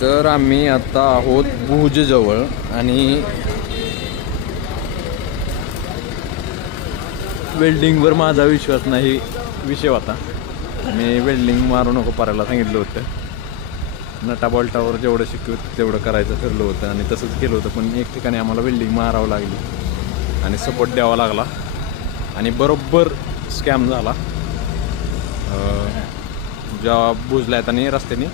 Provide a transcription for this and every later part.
तर आम्ही आता आहोत भुजजवळ आणि वेल्डिंगवर माझा विश्वास नाही विषय होता. मी वेल्डिंग मारू नको करायला सांगितलं होतं. नटा बॉल्टावर जेवढं शिकवत तेवढं करायचं ठरलं होतं आणि तसंच केलं होतं. पण एक ठिकाणी आम्हाला वेल्डिंग मारावं लागली आणि सपोर्ट द्यावा लागला आणि बरोबर स्कॅम झाला. जेव्हा बुजल्यात आणि रस्त्याने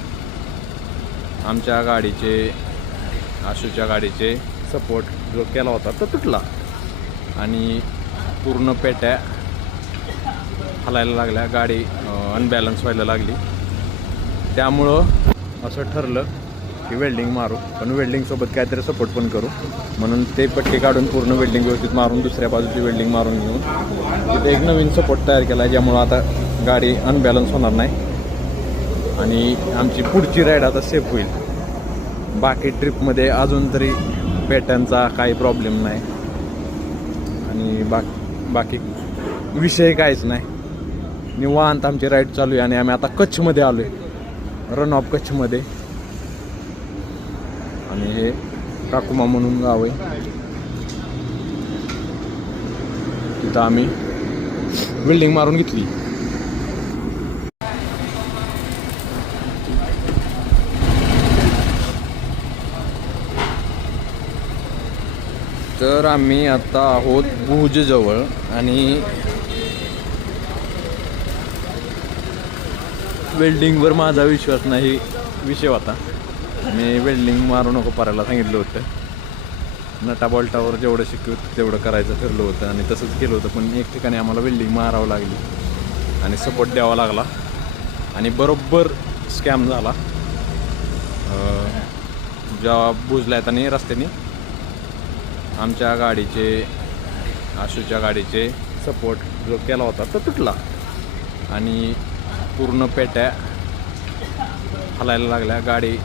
आमच्या गाडीचे आशूच्या गाडीचे सपोर्ट जो केला होता तो तुटला आणि पूर्ण पेट्या हलायला लागल्या. गाडी अनबॅलन्स व्हायला लागली. त्यामुळं असं ठरलं की वेल्डिंग मारू, पण वेल्डिंगसोबत काहीतरी सपोर्ट पण करू. म्हणून ते पट्टी काढून पूर्ण वेल्डिंग व्यवस्थित मारून दुसऱ्या बाजूची वेल्डिंग मारून घेऊन तिथे एक नवीन सपोर्ट तयार केला आहे, ज्यामुळं आता गाडी अनबॅलन्स होणार नाही आणि आमची पुढची राईड आता सेफ होईल. बाकी ट्रिपमध्ये अजून तरी पेट्यांचा काही प्रॉब्लेम नाही आणि बाकी विषय काहीच नाही. निवांत आमची राईड चालू आहे आणि आम्ही आता कच्छमध्ये आलो आहे, रन ऑफ कच्छमध्ये. आणि हे काकुमा म्हणून गाव आहे, तिथं आम्ही वेल्डिंग मारून घेतली. तर आम्ही आता आहोत भुजजवळ आणि वेल्डिंगवर माझा विश्वास नाही विषय होता. मी वेल्डिंग मारू नको करायला सांगितलं होतं. नटा बॉल्टावर जेवढं शिकवत तेवढं करायचं ठरलं होतं आणि तसंच केलं होतं. पण एक ठिकाणी आम्हाला वेल्डिंग मारावं लागली आणि सपोर्ट द्यावा लागला आणि बरोबर स्कॅम झाला. जेव्हा बुजल्यात आणि रस्त्याने आमच्या गाडीचे आशूच्या गाडीचे सपोर्ट जो केला होता तो तुटला आणि पूर्ण पेट्या हलायला लागल्या. गाडी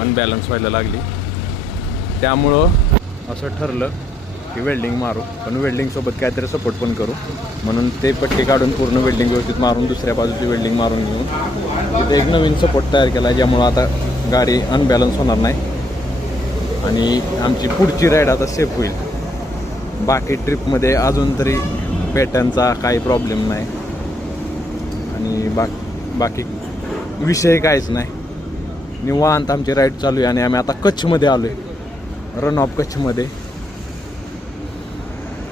अनबॅलन्स व्हायला लागली. त्यामुळं असं ठरलं की वेल्डिंग मारू, पण वेल्डिंगसोबत काहीतरी सपोर्ट पण करू. म्हणून ते पट्टी काढून पूर्ण वेल्डिंग व्यवस्थित मारून दुसऱ्या बाजूची वेल्डिंग मारून घेऊन तिथे एक नवीन सपोर्ट तयार केला आहे, ज्यामुळं आता गाडी अनबॅलन्स होणार नाही आणि आमची पुढची राईड आता सेफ होईल. बाकी ट्रिपमध्ये अजून तरी पेट्यांचा काही प्रॉब्लेम नाही आणि बाकी विषय काहीच नाही. निवांत आमची राईड चालू आहे आणि आम्ही आता कच्छमध्ये आलो आहे, रन ऑफ कच्छमध्ये.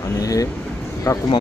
आणि हे काकुमा